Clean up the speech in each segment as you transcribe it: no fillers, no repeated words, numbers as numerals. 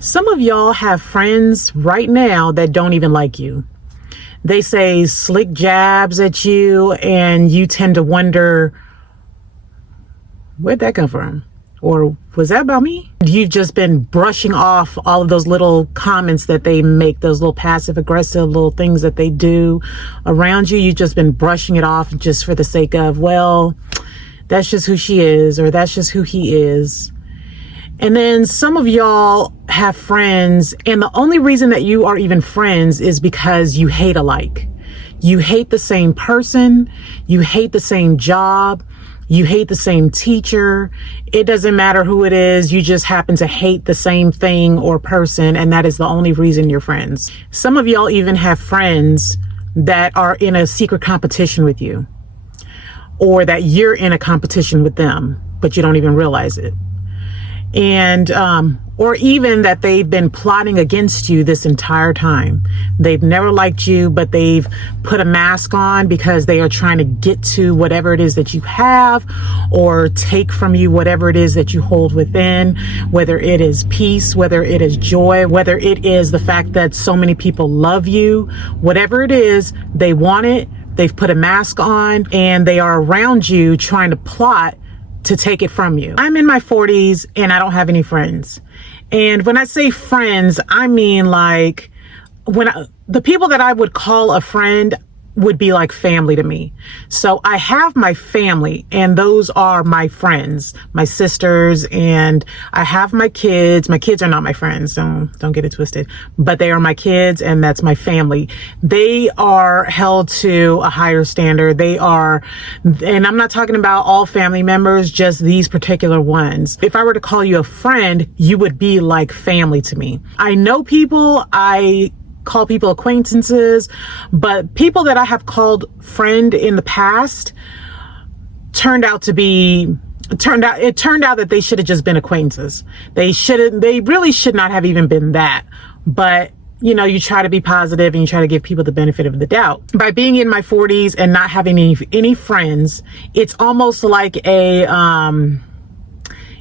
Some of y'all have friends right now that don't even like you. They say slick jabs at you, and you tend to wonder, where'd that come from? Or was that about me? You've just been brushing off all of those little comments that they make, those little passive aggressive little things that they do around you. You've just been brushing it off just for the sake of, well, that's just who she is, or that's just who he is. And then some of y'all have friends, and the only reason that you are even friends is because you hate alike. You hate the same person, you hate the same job, you hate the same teacher. It doesn't matter who it is, you just happen to hate the same thing or person, and that is the only reason you're friends. Some of y'all even have friends that are in a secret competition with you, or that you're in a competition with them, but you don't even realize it. And or even that they've been plotting against you this entire time. They've never liked you, but they've put a mask on because they are trying to get to whatever it is that you have, or take from you whatever it is that you hold within, whether it is peace, whether it is joy, whether it is the fact that so many people love you. Whatever it is, they want it. They've put a mask on, and they are around you trying to plot to take it from you. I'm in my 40s and I don't have any friends. And when I say friends, I mean like the people that I would call a friend would be like family to me. So I have my family, and those are my friends, my sisters, and I have my kids. My kids are not my friends, so don't get it twisted, but they are my kids, and that's my family. They are held to a higher standard. They are, and I'm not talking about all family members, just these particular ones. If I were to call you a friend, you would be like family to me. I know people, I call people acquaintances, but people that I have called friend in the past turned out that they should have just been acquaintances. They really should not have even been that. But you know, you try to be positive and you try to give people the benefit of the doubt. By being in my 40s and not having any friends, it's almost like a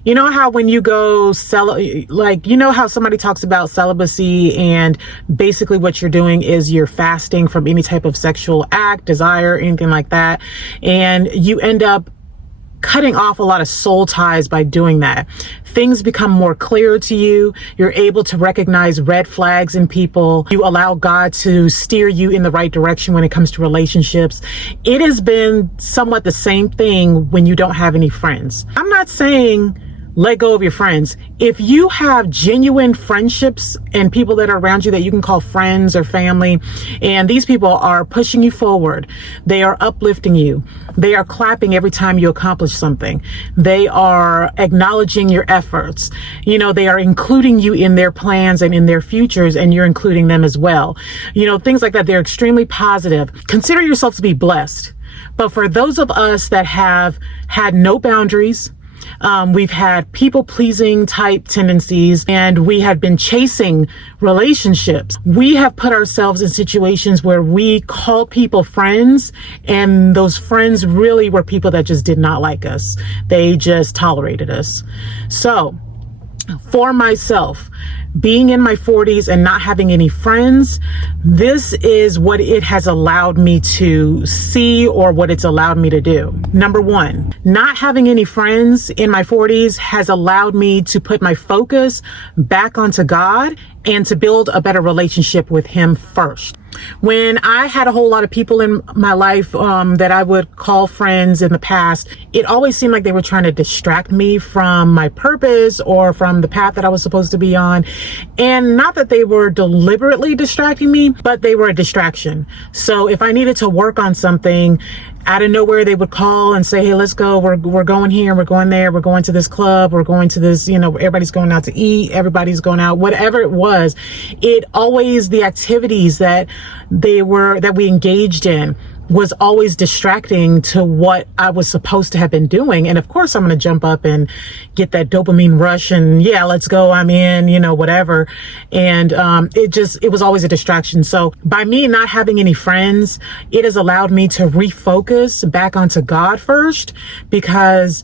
you know how when you go you know how somebody talks about celibacy, and basically what you're doing is you're fasting from any type of sexual act, desire, anything like that, and you end up cutting off a lot of soul ties by doing that. Things become more clear to you. You're able to recognize red flags in people. You allow God to steer you in the right direction when it comes to relationships. It has been somewhat the same thing when you don't have any friends. I'm not saying let go of your friends. If you have genuine friendships and people that are around you that you can call friends or family, and these people are pushing you forward, they are uplifting you, they are clapping every time you accomplish something, they are acknowledging your efforts, you know, they are including you in their plans and in their futures, and you're including them as well, you know, things like that. They're extremely positive. Consider yourself to be blessed. But for those of us that have had no boundaries, we've had people-pleasing type tendencies, and we have been chasing relationships. We have put ourselves in situations where we called people friends, and those friends really were people that just did not like us. They just tolerated us. So for myself, being in my 40s and not having any friends, this is what it has allowed me to see, or what it's allowed me to do. Number one, not having any friends in my 40s has allowed me to put my focus back onto God and to build a better relationship with Him first. When I had a whole lot of people in my life that I would call friends in the past, it always seemed like they were trying to distract me from my purpose or from the path that I was supposed to be on. And not that they were deliberately distracting me, but they were a distraction. So if I needed to work on something, out of nowhere they would call and say, hey, let's go, we're going here, we're going there, we're going to this club, we're going to this, you know, everybody's going out to eat, everybody's going out, whatever it was. It always, the activities that we engaged in was always distracting to what I was supposed to have been doing. And of course I'm going to jump up and get that dopamine rush and yeah, let's go, I'm in, you know, whatever. And it was always a distraction. So by me not having any friends, it has allowed me to refocus back onto God first, because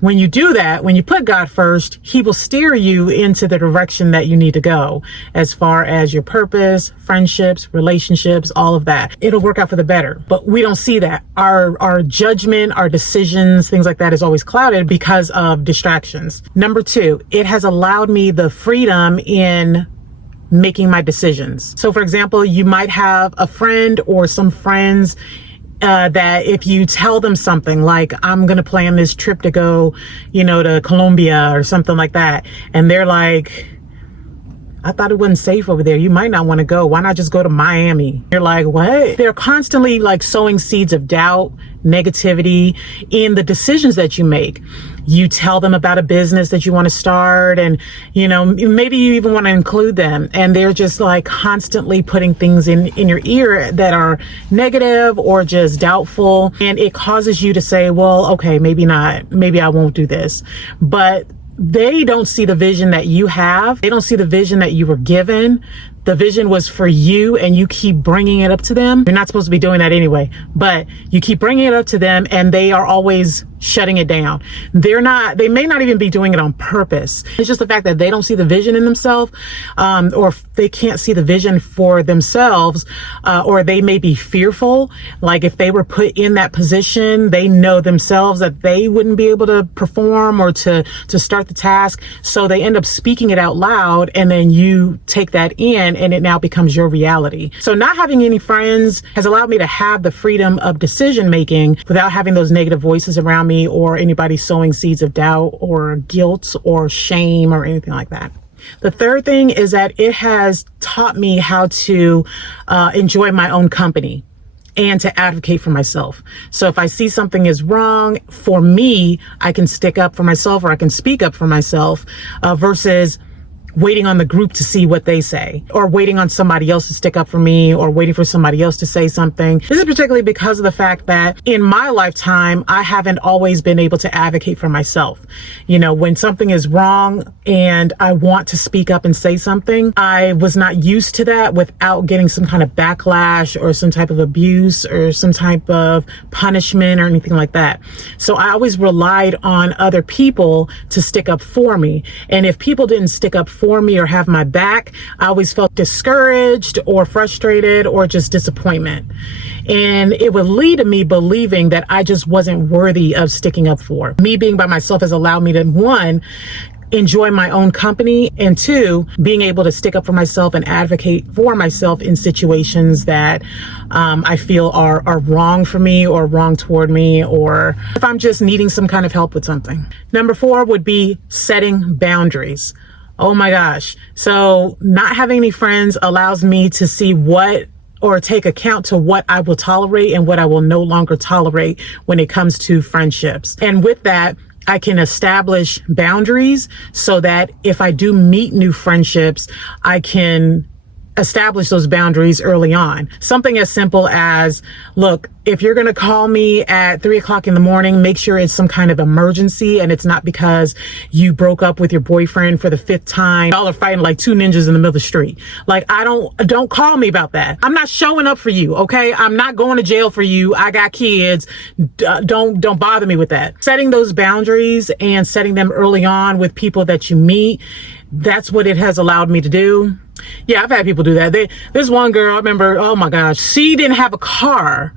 when you do that, when you put God first, he will steer you into the direction that you need to go as far as your purpose, friendships, relationships, all of that. It'll work out for the better. But we don't see that. Our judgment, our decisions, things like that is always clouded because of distractions. Number 2, it has allowed me the freedom in making my decisions. So for example, you might have a friend or some friends that if you tell them something like, I'm going to plan this trip to go, to Colombia or something like that. And they're like, I thought it wasn't safe over there. You might not want to go. Why not just go to Miami? You're like, what? They're constantly like sowing seeds of doubt, negativity in the decisions that you make. You tell them about a business that you want to start and, maybe you even want to include them. And they're just like constantly putting things in your ear that are negative or just doubtful. And it causes you to say, well, okay, maybe not. Maybe I won't do this. But they don't see the vision that you have. They don't see the vision that you were given. The vision was for you and you keep bringing it up to them. You're not supposed to be doing that anyway, but you keep bringing it up to them and they are always shutting it down. They may not even be doing it on purpose. It's just the fact that they don't see the vision in themselves, or they can't see the vision for themselves, or they may be fearful. Like if they were put in that position, they know themselves that they wouldn't be able to perform or to start the task. So they end up speaking it out loud and then you take that in and it now becomes your reality. So not having any friends has allowed me to have the freedom of decision making without having those negative voices around me or anybody sowing seeds of doubt or guilt or shame or anything like that. The third thing is that it has taught me how to enjoy my own company and to advocate for myself. So if I see something is wrong for me, I can stick up for myself or I can speak up for myself versus waiting on the group to see what they say, or waiting on somebody else to stick up for me, or waiting for somebody else to say something. This is particularly because of the fact that in my lifetime, I haven't always been able to advocate for myself. When something is wrong and I want to speak up and say something, I was not used to that without getting some kind of backlash or some type of abuse or some type of punishment or anything like that. So I always relied on other people to stick up for me. And if people didn't stick up for me or have my back, I always felt discouraged or frustrated or just disappointment. And it would lead to me believing that I just wasn't worthy of sticking up for. Me being by myself has allowed me to, 1, enjoy my own company, and 2, being able to stick up for myself and advocate for myself in situations that I feel are wrong for me or wrong toward me, or if I'm just needing some kind of help with something. Number 4 would be setting boundaries. Oh my gosh. So not having any friends allows me to see or take account to what I will tolerate and what I will no longer tolerate when it comes to friendships. And with that, I can establish boundaries so that if I do meet new friendships, I can establish those boundaries early on. Something as simple as, look, if you're going to call me at 3:00 in the morning, make sure it's some kind of emergency and it's not because you broke up with your boyfriend for the 5th time. Y'all are fighting like 2 ninjas in the middle of the street. Like, don't call me about that. I'm not showing up for you. Okay. I'm not going to jail for you. I got kids. Don't bother me with that. Setting those boundaries and setting them early on with people that you meet, that's what it has allowed me to do. Yeah, I've had people do that. There's one girl, I remember, oh my gosh, she didn't have a car.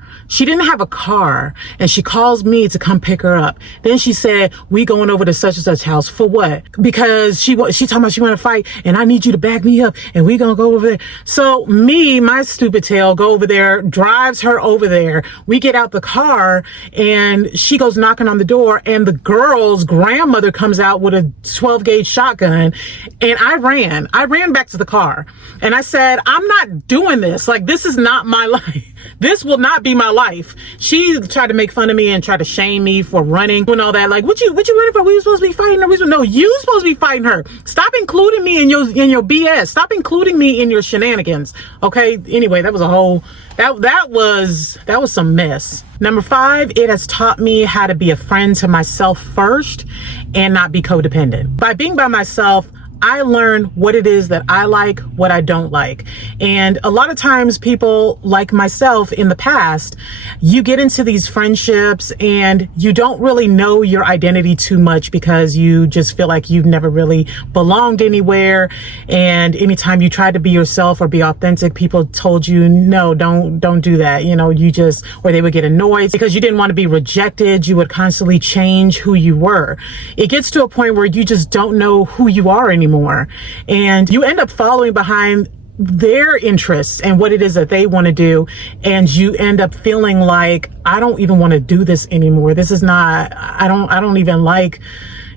And she calls me to come pick her up. Then she said, we going over to such and such house. For what? Because she talking about she want to fight and I need you to back me up and we gonna go over there. So my stupid tail, go over there, drives her over there. We get out the car and she goes knocking on the door and the girl's grandmother comes out with a 12 gauge shotgun. And I ran back to the car and I said, I'm not doing this. Like, this is not my life. This will not be my life. She tried to make fun of me and try to shame me for running and all that. Like, what you running for? We were supposed to be fighting her. No, you supposed to be fighting her. Stop including me in your BS. Stop including me in your shenanigans. Okay. Anyway, that was that was some mess. Number 5, it has taught me how to be a friend to myself first and not be codependent. By being by myself, I learn what it is that I like, what I don't like. And a lot of times people like myself in the past, you get into these friendships and you don't really know your identity too much because you just feel like you've never really belonged anywhere. And anytime you try to be yourself or be authentic, people told you, no, don't do that. You know, you just, or they would get annoyed because you didn't want to be rejected. You would constantly change who you were. It gets to a point where you just don't know who you are anymore. And you end up following behind their interests and what it is that they want to do. And you end up feeling like, I don't even want to do this anymore. This is not, I don't even like,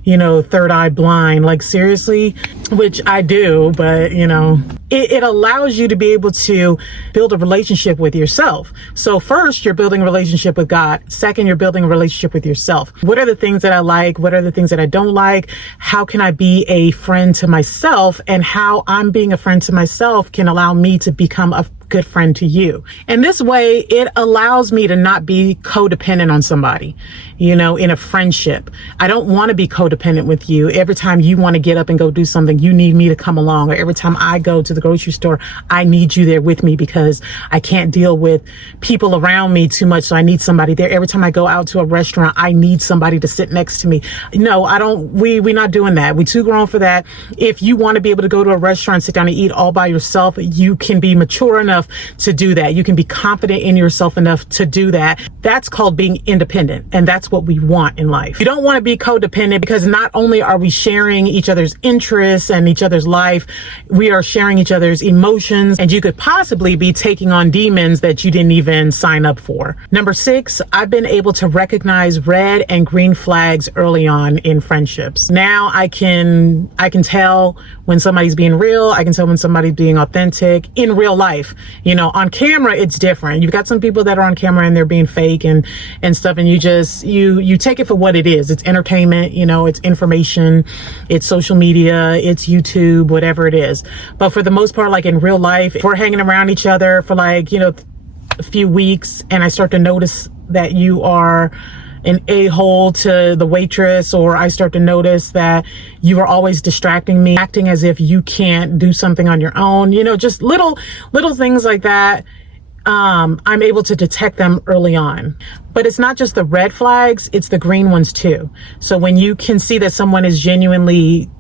you know, third eye blind, like seriously, which I do, but you know, it allows you to be able to build a relationship with yourself. So first, you're building a relationship with God. Second, you're building a relationship with yourself. What are the things that I like? What are the things that I don't like? How can I be a friend to myself? And how I'm being a friend to myself can allow me to become a good friend to you. And this way, it allows me to not be codependent on somebody, you know, in a friendship. I don't want to be codependent with you. Every time you want to get up and go do something, you need me to come along. Or every time I go to the grocery store, I need you there with me because I can't deal with people around me too much. So I need somebody there. Every time I go out to a restaurant, I need somebody to sit next to me. No, I don't, we're not doing that. We're too grown for that. If you want to be able to go to a restaurant, sit down and eat all by yourself, you can be mature enough to do that. You can be confident in yourself enough to do that. That's called being independent. And that's what we want in life. You don't want to be codependent because not only are we sharing each other's interests and each other's life, we are sharing each other's emotions, and you could possibly be taking on demons that you didn't even sign up for. Number 6, I've been able to recognize red and green flags early on in friendships. Now I can tell when somebody's being real. I can tell when somebody's being authentic in real life. You know, on camera, it's different. You've got some people that are on camera and they're being fake and stuff. And you just, you take it for what it is. It's entertainment, you know, it's information, it's social media, it's YouTube, whatever it is. But for the most part, like in real life, if we're hanging around each other for like, you know, a few weeks and I start to notice that you are an a-hole to the waitress, or I start to notice that you are always distracting me, acting as if you can't do something on your own, you know, just little things like that. I'm able to detect them early on. But it's not just the red flags, it's the green ones too. So when you can see that someone is genuinely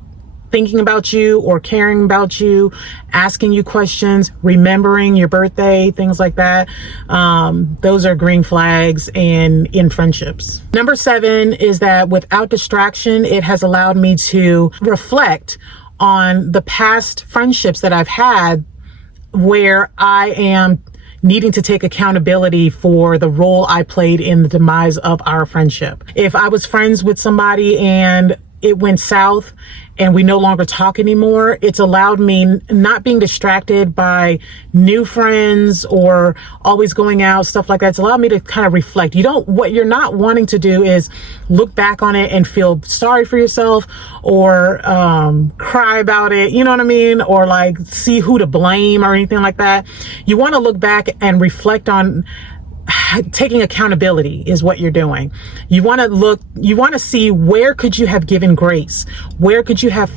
thinking about you or caring about you, asking you questions, remembering your birthday, things like that. Those are green flags and in friendships. Number 7 is that without distraction, it has allowed me to reflect on the past friendships that I've had where I am needing to take accountability for the role I played in the demise of our friendship. If I was friends with somebody and it went south and we no longer talk anymore, it's allowed me not being distracted by new friends or always going out, stuff like that. It's allowed me to kind of reflect. What you're not wanting to do is look back on it and feel sorry for yourself or cry about it, you know what I mean? Or like see who to blame or anything like that. You want to look back and reflect on taking accountability is what you're doing. You want to see where could you have given grace? Where could you have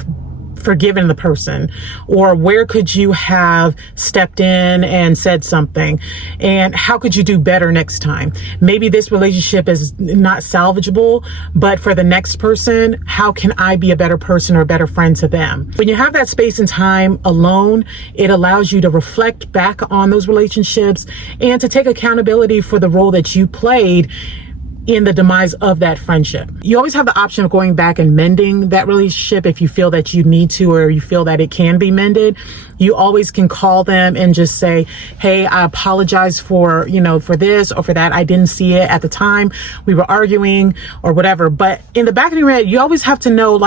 forgiven the person? Or where could you have stepped in and said something? And how could you do better next time? Maybe this relationship is not salvageable, but for the next person, how can I be a better person or a better friend to them? When you have that space and time alone, it allows you to reflect back on those relationships and to take accountability for the role that you played in the demise of that friendship. You always have the option of going back and mending that relationship if you feel that you need to, or you feel that it can be mended. You always can call them and just say, hey, I apologize for, for this or for that. I didn't see it at the time we were arguing or whatever. But in the back of your head, you always have to know,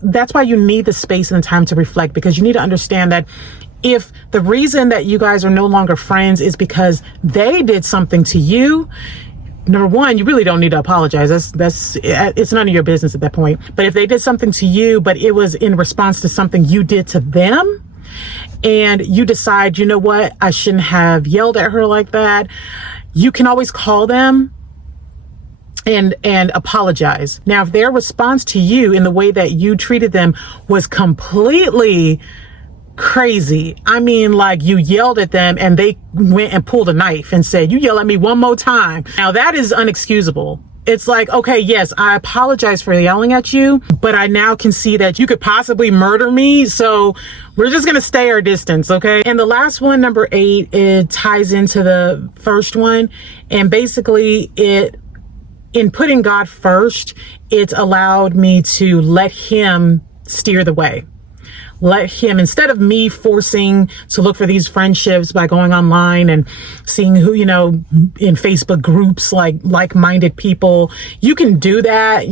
that's why you need the space and the time to reflect, because you need to understand that if the reason that you guys are no longer friends is because they did something to you, number one, you really don't need to apologize. It's none of your business at that point. But if they did something to you, but it was in response to something you did to them, and you decide, you know what, I shouldn't have yelled at her like that, you can always call them and apologize. Now, if their response to you in the way that you treated them was completely crazy, I mean, like you yelled at them and they went and pulled a knife and said, "You yell at me one more time." Now that is unexcusable. It's like, okay, yes, I apologize for yelling at you, but I now can see that you could possibly murder me. So we're just going to stay our distance. Okay. And the last one, number 8, it ties into the first one. And basically in putting God first, it's allowed me to let him steer the way. Let him, instead of me forcing to look for these friendships by going online and seeing who, in Facebook groups, like-minded people, you can do that.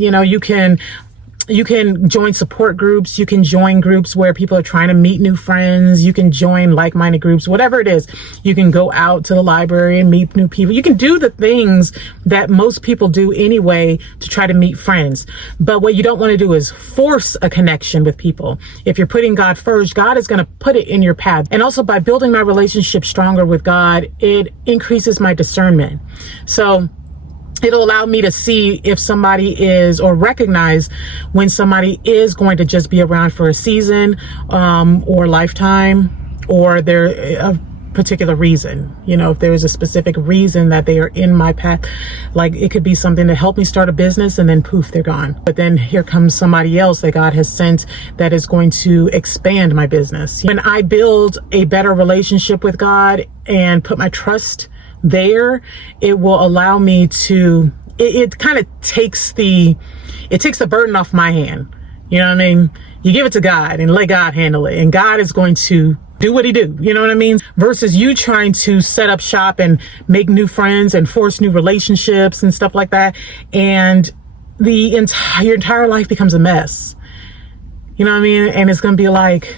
You can join support groups. You can join groups where people are trying to meet new friends. You can join like-minded groups, whatever it is. You can go out to the library and meet new people. You can do the things that most people do anyway to try to meet friends. But what you don't want to do is force a connection with people. If you're putting God first, God is going to put it in your path. And also by building my relationship stronger with God, it increases my discernment. So it'll allow me to see if somebody is, or recognize when somebody is going to just be around for a season, or lifetime, or they're a particular reason. If there is a specific reason that they are in my path, like it could be something to help me start a business and then poof, they're gone. But then here comes somebody else that God has sent that is going to expand my business. When I build a better relationship with God and put my trust there, it will allow me to, it kind of takes the burden off my hand. You know what I mean? You give it to God and let God handle it, and God is going to do what he do. You know what I mean? Versus you trying to set up shop and make new friends and force new relationships and stuff like that. And your entire life becomes a mess. You know what I mean? And it's going to be like,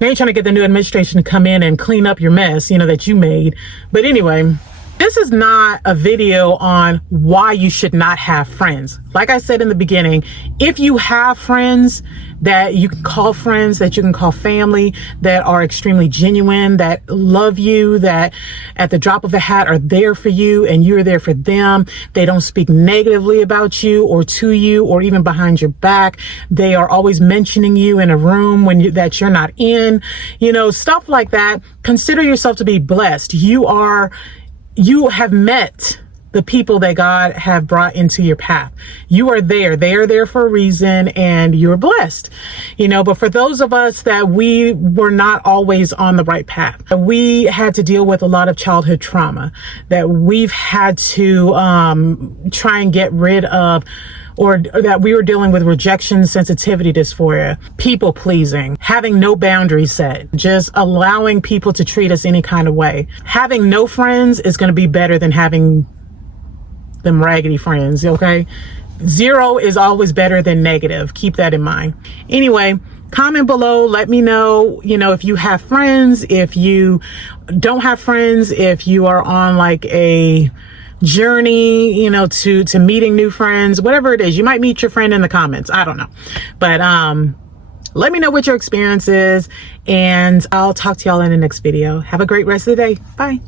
now you're trying to get the new administration to come in and clean up your mess, that you made. But anyway, this is not a video on why you should not have friends. Like I said in the beginning, if you have friends that you can call friends, that you can call family, that are extremely genuine, that love you, that at the drop of a hat are there for you and you're there for them. They don't speak negatively about you or to you or even behind your back. They are always mentioning you in a room that you're not in, stuff like that. Consider yourself to be blessed. You have met the people that God have brought into your path. You are there. They are there for a reason, and you're blessed. But for those of us that we were not always on the right path, we had to deal with a lot of childhood trauma that we've had to try and get rid of, or that we were dealing with rejection, sensitivity dysphoria, people pleasing, having no boundaries set, just allowing people to treat us any kind of way. Having no friends is going to be better than having them raggedy friends, okay? 0 is always better than negative. Keep that in mind. Anyway, comment below. Let me know, if you have friends, if you don't have friends, if you are on like a journey, to meeting new friends, whatever it is. You might meet your friend in the comments. I don't know. But let me know what your experience is, and I'll talk to y'all in the next video. Have a great rest of the day. Bye.